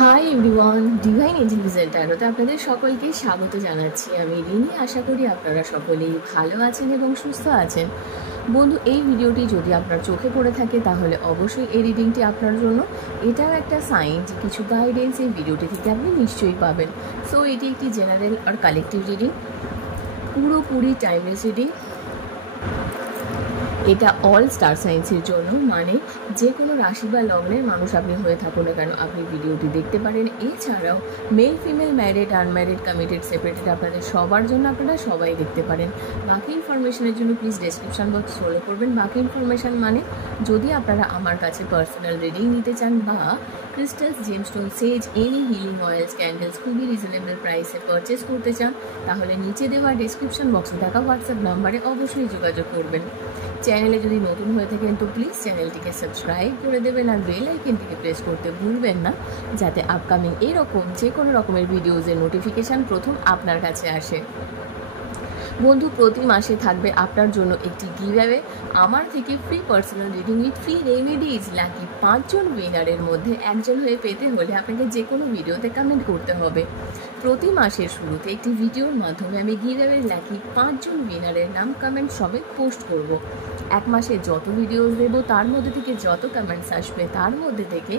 Hi everyone, divine Angel ট্যারোতে আপনাদের সকলকে স্বাগত জানাচ্ছি। আমি রিনি। আশা করি আপনারা সকলেই ভালো আছেন এবং সুস্থ আছেন। বন্ধু, এই ভিডিওটি যদি আপনার চোখে পড়ে থাকে তাহলে অবশ্যই এই রিডিংটি আপনার জন্য। এটাও একটা সাইন যে কিছু গাইডেন্স এই ভিডিওটি থেকে আপনি নিশ্চয়ই পাবেন। সো এটি একটি জেনারেল আর কালেকটিভ রিডিং, পুরোপুরি টাইমলেস রিডিং। এটা অল স্টার সাইন্সের জন্য, মানে যে কোনো রাশি বা লগ্নের মানুষ আপনি হয়ে থাকুন না কেন আপনি ভিডিওটি দেখতে পারেন। এছাড়াও male, female, married, unmarried, committed, separated আপনাদের সবার জন্য আপনারা সবাই দেখতে পারেন। বাকি ইনফরমেশনের জন্য প্লিজ ডেসক্রিপশন বক্স ফলো করবেন। বাকি ইনফরমেশান মানে যদি আপনারা আমার কাছে পার্সোনাল রিডিং নিতে চান বা ক্রিস্টালস, জেমস্টোন, সেজ, এনি হিলিং অয়েলস, ক্যান্ডেলস খুবই রিজনেবল প্রাইসে পারচেস করতে চান তাহলে নিচে দেওয়া ডেসক্রিপশন বক্সে থাকা হোয়াটসঅ্যাপ নাম্বারে অবশ্যই যোগাযোগ করবেন। চ্যানেলে যদি নতুন হয়ে থাকেন তো প্লিজ চ্যানেলটিকে সাবস্ক্রাইব করে দেবেন আর বেল আইকনটিকে প্রেস করতে ভুলবেন না, যাতে আপকামিং এরকম যে কোনো রকমের ভিডিওজের নোটিফিকেশান প্রথম আপনার কাছে আসে। বন্ধু, প্রতি মাসে থাকবে আপনার জন্য একটি গিভঅ্যাওয়ে আমার থেকে free personal reading with free remedies. Lucky 5 জন উইনারের মধ্যে একজন হয়ে পেতে হলে আপনাকে যে কোনো ভিডিওতে কমেন্ট করতে হবে। প্রতি মাসের শুরুতে একটি ভিডিওর মাধ্যমে আমি গিভঅ্যাওয়ের লাকি 5 জন উইনারের নাম কমেন্ট সমেত পোস্ট করব। এক মাসে যত ভিডিওস দেবো তার মধ্যে থেকে যত কমেন্টস আসবে তার মধ্যে থেকে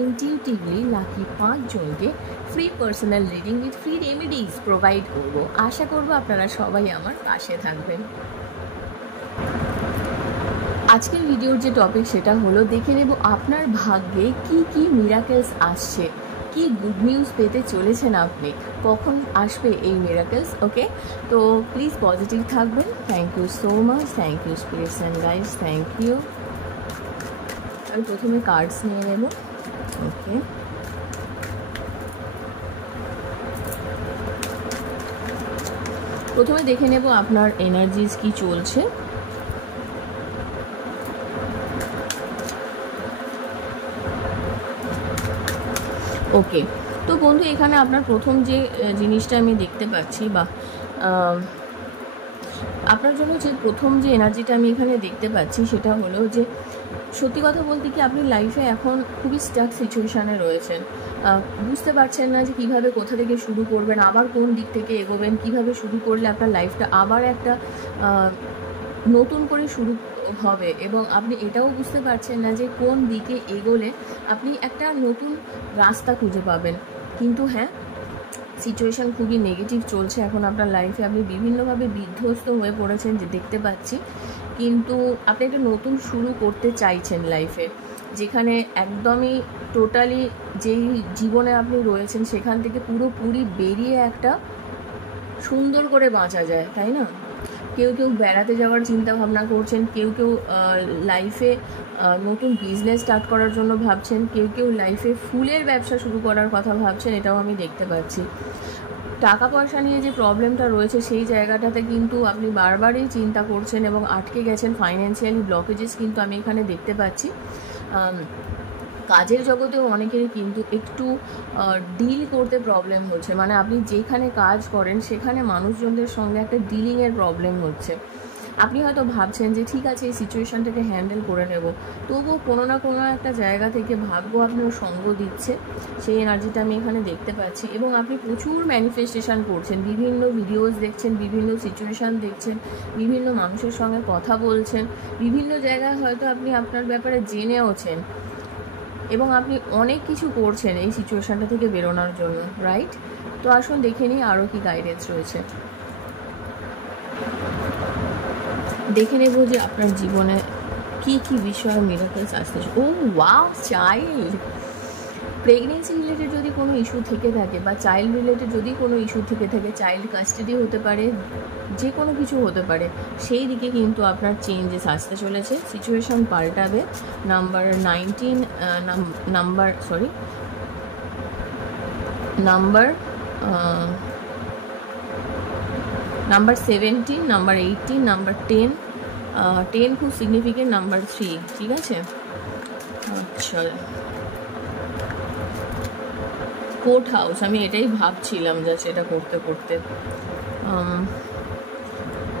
ইনটিউটিভলি লাকি 5 জনকে free personal reading with free remedies provide করব। আশা করব আপনারা সবাই আমার পাশে থাকবেন। আজকের ভিডিওর যে টপিক সেটা হলো দেখে নেব আপনার ভাগ্যে কি কি মিরাকেলস আসছে, কি গুড নিউজ পেতে চলেছেন আপনি, কখন আসবে এই মিরাকেলস। ওকে, তো প্লিজ পজিটিভ থাকবেন। Thank you so much, thank you spirits and guides, thank you. আমি প্রথমে কার্ডস নিয়ে নেব। ওকে, প্রথমে দেখে নেব আপনার এনার্জিস কি চলছে। ওকে, তো বন্ধু এখানে আপনার প্রথম যে জিনিসটা আমি দেখতে পাচ্ছি বা আপনার জন্য যে প্রথম যে এনার্জিটা আমি এখানে দেখতে পাচ্ছি সেটা হলো যে সত্যি কথা বলতে কি আপনি লাইফে এখন খুবই স্টাক সিচুয়েশানে রয়েছেন। বুঝতে পারছেন না যে কীভাবে কোথা থেকে শুরু করবেন, আবার কোন দিক থেকে এগোবেন, কিভাবে শুরু করলে আপনার লাইফটা আবার একটা নতুন করে শুরু হবে, এবং আপনি এটাও বুঝতে পারছেন না যে কোন দিকে এগোলে আপনি একটা নতুন রাস্তা খুঁজে পাবেন। কিন্তু হ্যাঁ, সিচুয়েশান খুবই নেগেটিভ চলছে এখন আপনার লাইফে, আপনি বিভিন্নভাবে বিধ্বস্ত হয়ে পড়েছেন যে দেখতে পাচ্ছি। কিন্তু আপনি একটা নতুন শুরু করতে চাইছেন লাইফে, যেখানে একদমই টোটালি যেই জীবনে আপনি রয়েছেন সেখান থেকে পুরোপুরি বেরিয়ে একটা সুন্দর করে বাঁচা যায়, তাই না? কেউ কেউ বেড়াতে যাওয়ার চিন্তা ভাবনা করছেন, কেউ কেউ লাইফে নতুন বিজনেস স্টার্ট করার জন্য ভাবছেন, কেউ কেউ লাইফে ফুলের ব্যবসা শুরু করার কথা ভাবছেন, এটাও আমি দেখতে পাচ্ছি। টাকা পয়সা নিয়ে যে প্রবলেমটা রয়েছে সেই জায়গাটাতে কিন্তু আপনি বারবারই চিন্তা করছেন এবং আটকে গেছেন, ফাইন্যান্সিয়ালি ব্লকেজেস কিন্তু আমি এখানে দেখতে পাচ্ছি। কাজের জগতেও অনেকেরই কিন্তু একটু ডিল করতে প্রবলেম হচ্ছে, মানে আপনি যেখানে কাজ করেন সেখানে মানুষজনদের সঙ্গে একটা ডিলিংয়ের প্রবলেম হচ্ছে। আপনি হয়তো ভাবছেন যে ঠিক আছে এই সিচুয়েশানটাকে হ্যান্ডেল করে নেব, তবুও কোনো না কোনো একটা জায়গা থেকে ভাগ্য আপনার সঙ্গ দিচ্ছে, সেই এনার্জিটা আমি এখানে দেখতে পাচ্ছি। এবং আপনি প্রচুর ম্যানিফেস্টেশন করছেন, বিভিন্ন ভিডিওস দেখছেন, বিভিন্ন সিচুয়েশান দেখছেন, বিভিন্ন মানুষের সঙ্গে কথা বলছেন, বিভিন্ন জায়গায় হয়তো আপনি আপনার ব্যাপারে জেনেওছেন এবং আপনি অনেক কিছু করছেন এই সিচুয়েশানটা থেকে বেরোনোর জন্য, রাইট? তো আসুন দেখে নিই আরও কি গাইডেন্স রয়েছে। দেখে নেব যে আপনার জীবনে কি কি বিষয়ে মিরাকেলস আসতে। ও ওয়াও, চাইল্ড! প্রেগনেন্সি রিলেটেড যদি কোনো ইস্যু থেকে থাকে বা চাইল্ড রিলেটেড যদি কোনো ইস্যু থেকে থাকে, চাইল্ড কাস্টাডি হতে পারে, যে কোনো কিছু হতে পারে, সেই দিকে কিন্তু আপনার চেঞ্জেস আসতে চলেছে। সিচুয়েশান পাল্টাবে। নাম্বার 17, নাম্বার 18, নাম্বার 10 খুব সিগনিফিকেন্ট, নাম্বার 3, ঠিক আছে? আচ্ছা, কোর্ট হাউস, আমি এটাই ভাবছিলাম যা সেটা করতে করতে।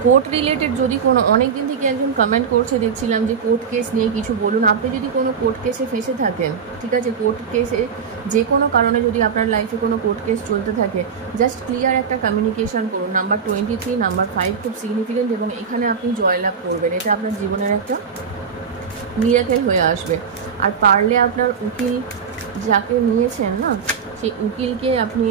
কোর্ট রিলেটেড যদি কোনো, অনেক দিন থেকে একজন কমেন্ট করছে দেখছিলাম যে কোর্ট কেস নিয়ে কিছু বলুন। আপনি যদি কোনো কোর্ট কেসে ফেসে থাকেন, ঠিক আছে, কোর্ট কেসে যে কোনো কারণে যদি আপনার লাইফে কোনো কোর্ট কেস চলতে থাকে, জাস্ট ক্লিয়ার একটা কমিউনিকেশন করুন। নাম্বার 23, নাম্বার 5 খুব সিগনিফিকেন্ট, এবং এখানে আপনি জয়লাভ করবেন। এটা আপনার জীবনের একটা মিরাকেল হয়ে আসবে। আর পারলে আপনার উকিল যাকে নিয়েছেন না, সেই উকিলকে আপনি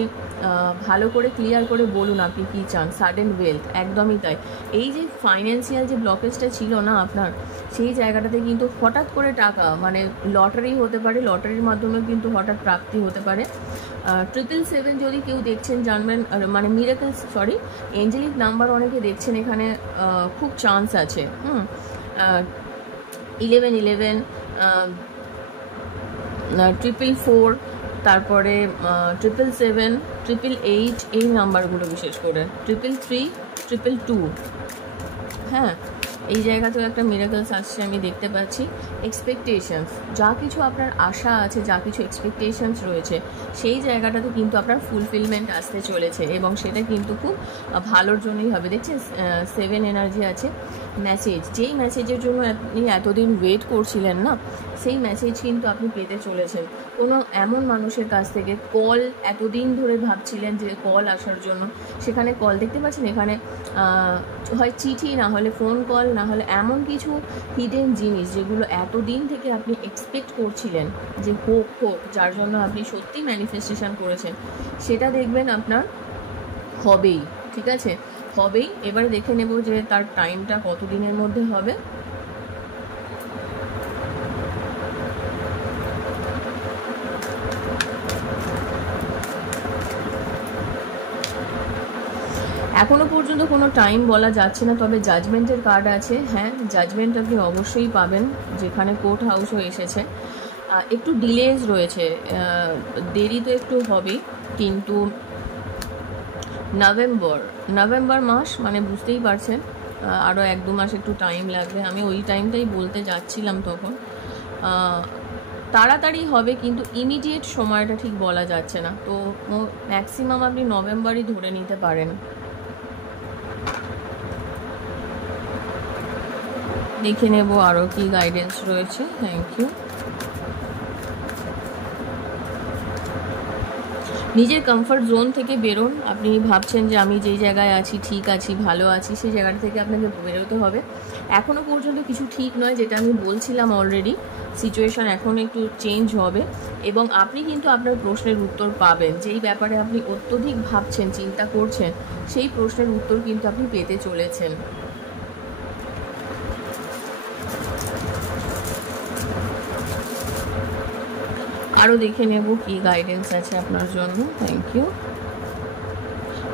ভালো করে ক্লিয়ার করে বলুন আপনি কী চান। সাডেন ওয়েলথ, একদমই তাই। এই যে ফাইন্যান্সিয়াল যে ব্লকেজটা ছিল না আপনার, সেই জায়গাটাতে কিন্তু হঠাৎ করে টাকা, মানে লটারি হতে পারে, লটারির মাধ্যমে কিন্তু হঠাৎ প্রাপ্তি হতে পারে। 777 যদি কেউ দেখছেন জানবেন, মানে মিরাকেল, সরি, এঞ্জেলিক নাম্বার অনেকে দেখছেন এখানে, খুব চান্স আছে। 1111, 444, তারপরে 777, 888, এই নাম্বারগুলো বিশেষ করে 333, 222, হ্যাঁ, এই জায়গাতেও একটা মিরাকলস আসছে আমি দেখতে পাচ্ছি। এক্সপেকটেশনস, যা কিছু আপনার আশা আছে, যা কিছু এক্সপেকটেশনস রয়েছে, সেই জায়গাটাতে কিন্তু আপনার ফুলফিলমেন্ট আসতে চলেছে, এবং সেটা কিন্তু খুব ভালোর জন্যই হবে। দেখছেন 7 এনার্জি আছে। মেসেজ, যেই মেসেজের জন্য আপনি এতদিন ওয়েট করছিলেন না, সেই মেসেজ কিন্তু আপনি পেতে চলেছেন। কোনো এমন মানুষের কাছ থেকে কল, এতদিন ধরে ভাবছিলেন যে কল আসার জন্য, সেখানে কল দেখতে পাচ্ছেন। এখানে হয় চিঠি, না হলে ফোন কল, না হলে এমন কিছু হিডেন জিনিস যেগুলো এতদিন থেকে আপনি এক্সপেক্ট করছিলেন যে হোক, যার জন্য আপনি সত্যি ম্যানিফেস্টেশন করেছেন, সেটা দেখবেন আপনার হবেই। ঠিক আছে, হবেই। এবার দেখে নেব যে তার টাইমটা কতদিনের মধ্যে হবে। এখনও পর্যন্ত কোনো টাইম বলা যাচ্ছে না, তবে জাজমেন্টের কার্ড আছে। হ্যাঁ, জাজমেন্ট আপনি অবশ্যই পাবেন, যেখানে কোর্ট হাউসও এসেছে। একটু ডিলেজ রয়েছে, দেরি তো একটু হবেই, কিন্তু নভেম্বর মাস, মানে বুঝতেই পারছেন আরও 1-2 মাস একটু টাইম লাগবে। আমি ওই টাইমটাই বলতে যাচ্ছিলাম তখন। তাড়াতাড়ি হবে, কিন্তু ইমিডিয়েট সময়টা ঠিক বলা যাচ্ছে না। তো ম্যাক্সিমাম আপনি নভেম্বরই ধরে নিতে পারেন। দেখে নেব আরও কি গাইডেন্স রয়েছে। Thank you. নিজের কমফর্ট জোন থেকে বেরোন। আপনি ভাবছেন যে আমি যেই জায়গায় আছি ঠিক আছি, ভালো আছি, সেই জায়গাটা থেকে আপনাকে বেরোতে হবে। এখনও পর্যন্ত কিছু ঠিক নয়, যেটা আমি বলছিলাম অলরেডি। সিচুয়েশান এখন একটু চেঞ্জ হবে, এবং আপনি কিন্তু আপনার প্রশ্নের উত্তর পাবেন। যেই ব্যাপারে আপনি অত্যধিক ভাবছেন, চিন্তা করছেন, সেই প্রশ্নের উত্তর কিন্তু আপনি পেতে চলেছেন। আরও দেখে নেব কি গাইডেন্স আছে আপনার জন্য। Thank you.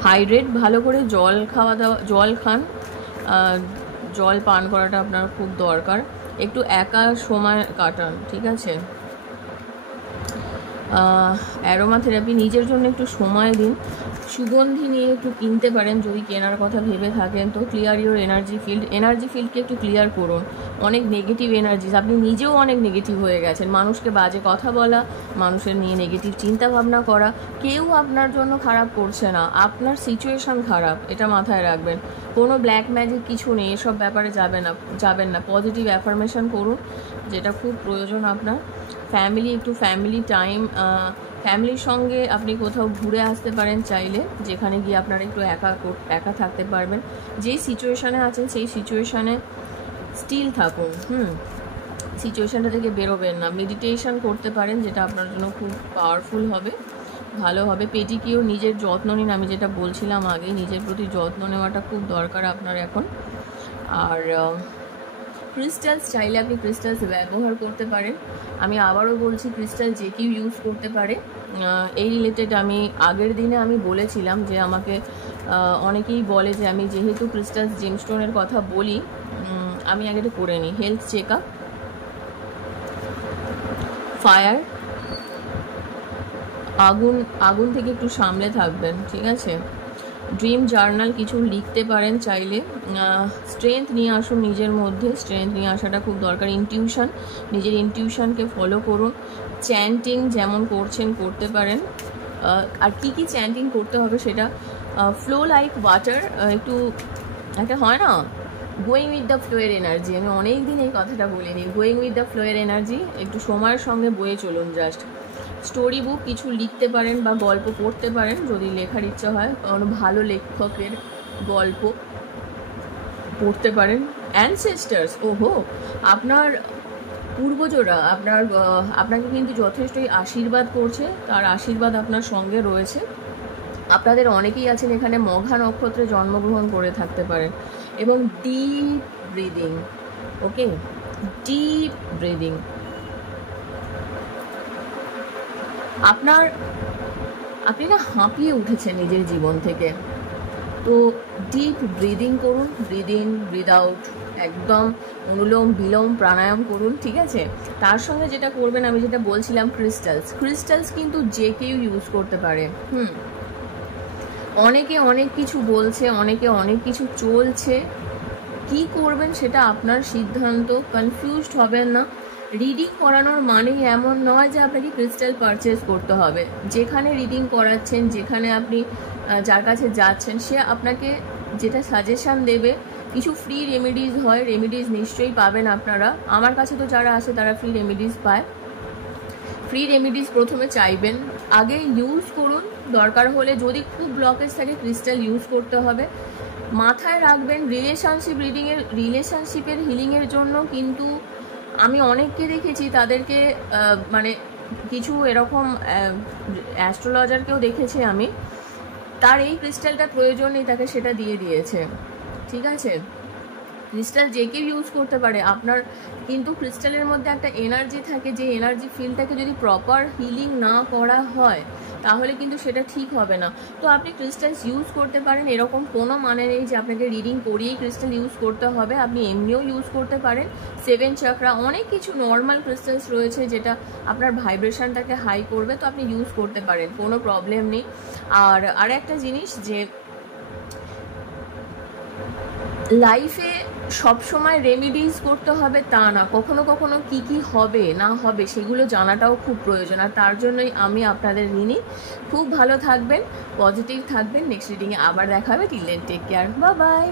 হাইড্রেট, ভালো করে জল জল খান, জল পান করাটা আপনার খুব দরকার। একটু একা সময় কাটান, ঠিক আছে। অ্যারোমা থেরাপি, নিজের জন্য একটু সময় দিন। সুগন্ধি নিয়ে একটু কিনতে পারেন যদি কেনার কথা ভেবে থাকেন তো। ক্লিয়ার ইউর এনার্জি ফিল্ডকে একটু ক্লিয়ার করুন। অনেক নেগেটিভ এনার্জিস, আপনি নিজেও অনেক নেগেটিভ হয়ে গেছেন। মানুষকে বাজে কথা বলা, মানুষের নিয়ে নেগেটিভ চিন্তা ভাবনা করা, কেউ আপনার জন্য খারাপ করছে না, আপনার সিচুয়েশান খারাপ, এটা মাথায় রাখবেন। কোনো ব্ল্যাক ম্যাজিক কিছু নেই, এসব ব্যাপারে যাবেন না। পজিটিভ অ্যাফার্মেশন করুন, যেটা খুব প্রয়োজন আপনার। ফ্যামিলি টাইম, ফ্যামিলির সঙ্গে আপনি কোথাও ঘুরে আসতে পারেন চাইলে, যেখানে গিয়ে আপনারা একটু একা থাকতে পারবেন। যেই সিচুয়েশানে আছেন সেই সিচুয়েশানে স্টিল থাকুন, সিচুয়েশানটা থেকে বেরোবেন না। মেডিটেশন করতে পারেন, যেটা আপনার জন্য খুব পাওয়ারফুল হবে, ভালো হবে। পেডিকিউর, নিজের যত্ন নিন। আমি যেটা বলছিলাম আগেই, নিজের প্রতি যত্ন নেওয়াটা খুব দরকার আপনার এখন। আর ক্রিস্টালস, চাইলে আপনি ক্রিস্টালস ব্যবহার করতে পারেন। আমি আবারও বলছি, ক্রিস্টাল যে কেউ ইউজ করতে পারে। এই রিলেটেড আমি আগের দিনে আমি বলেছিলাম যে আমাকে অনেকেই বলে যে আমি যেহেতু ক্রিস্টালস জেমস্টোনের কথা বলি, আমি আগে এটা করে নিই। হেলথ চেক আপ, ফায়ার, আগুন থেকে একটু সামলে থাকবেন, ঠিক আছে। ড্রিম জার্নাল, কিছু লিখতে পারেন চাইলে। স্ট্রেংথ নিয়ে আসুন নিজের মধ্যে, স্ট্রেংথ নিয়ে আসাটা খুব দরকার। ইনটিউশন, নিজের ইনটিউশনকে ফলো করুন। চ্যান্টিং যেমন করতে পারেন। আর কি চ্যান্টিং করতে হবে সেটা, ফ্লো লাইক ওয়াটার, একটু একটা হয় না গোয়িং উইথ দ্য ফ্লোয়ের এনার্জি, আমি অনেক দিন এই কথাটা বলিনি। গোয়িং উইথ দ্য ফ্লোয়ের এনার্জি, একটু সময়ের সঙ্গে বয়ে চলুন। জাস্ট স্টোরি বুক কিছু লিখতে পারেন বা গল্প পড়তে পারেন যদি লেখার ইচ্ছা হয়, কোনো ভালো লেখকের গল্প পড়তে পারেন। অ্যানসেস্টার্স, ওহো, আপনার পূর্বজরা আপনাকে কিন্তু যথেষ্টই আশীর্বাদ করছে, তার আশীর্বাদ আপনার সঙ্গে রয়েছে। আপনাদের অনেকেই আছেন এখানে মঘা নক্ষত্রে জন্মগ্রহণ করে থাকতে পারেন। এবং ডিপ ব্রিদিং, ওকে, ডিপ ব্রিদিং। আপনি না হাঁপিয়ে উঠেছেন নিজের জীবন থেকে, তো ডিপ ব্রিদিং করুন, ব্রিদ ইন ব্রিদ আউট, একদম অনুলোম বিলোম প্রাণায়াম করুন, ঠিক আছে? তার সঙ্গে যেটা করবেন, আমি যেটা বলছিলাম, ক্রিস্টালস কিন্তু যে কেউ ইউজ করতে পারে। অনেকে অনেক কিছু বলছে, অনেকে অনেক কিছু চলছে, কি করবেন সেটা আপনার সিদ্ধান্ত, কনফিউজড হবেন না। রিডিং করানোর মানেই এমন নয় যে আপনাকে ক্রিস্টাল পারচেজ করতে হবে। যেখানে রিডিং করাচ্ছেন, যেখানে আপনি যার কাছে যাচ্ছেন, সে আপনাকে যেটা সাজেশান দেবে, কিছু ফ্রি রেমেডিজ হয়, রেমেডিজ নিশ্চয়ই পাবেন আপনারা। আমার কাছে তো যারা আসে তারা ফ্রি রেমেডিজ পায়। ফ্রি রেমেডিজ প্রথমে চাইবেন, আগে ইউজ করুন। দরকার হলে যদি খুব ব্লকেজ থাকে ক্রিস্টাল ইউজ করতে হবে। মাথায় রাখবেন রিলেশনশিপের হিলিংয়ের জন্য কিন্তু আমি অনেককে দেখেছি, তাদেরকে মানে কিছু এরকম অ্যাস্ট্রোলজারকেও দেখেছি আমি, তার এই ক্রিস্টালটা প্রয়োজন নেই, তাকে সেটা দিয়ে দিয়েছে, ঠিক আছে? ক্রিস্টাল যে কেউ ইউজ করতে পারে। আপনার কিন্তু ক্রিস্টালের মধ্যে একটা এনার্জি থাকে, যে এনার্জি ফিল্ডটাকে যদি প্রপার হিলিং না করা হয় তাহলে কিন্তু সেটা ঠিক হবে না। তো আপনি ক্রিস্টালস ইউজ করতে পারেন, এরকম কোনো মানে নেই যে আপনাকে রিডিং করিয়েই ক্রিস্টাল ইউজ করতে হবে। আপনি এমনিও ইউজ করতে পারেন। 7 চাকরা, অনেক কিছু নর্মাল ক্রিস্টালস রয়েছে যেটা আপনার ভাইব্রেশনটাকে হাই করবে, তো আপনি ইউজ করতে পারেন, কোনো প্রবলেম নেই। আর একটা জিনিস, যে লাইফে সবসময় রেমিডিজ করতে হবে তা না, কখনো কখনো কি কি হবে না হবে সেগুলো জানাটাও খুব প্রয়োজন। আর তার জন্যই আমি আপনাদের ঋণী। খুব ভালো থাকবেন, পজিটিভ থাকবেন। নেক্সট রিডিংয়ে আবার দেখা হবে। Till then take care, bye by.